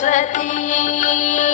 Saraswati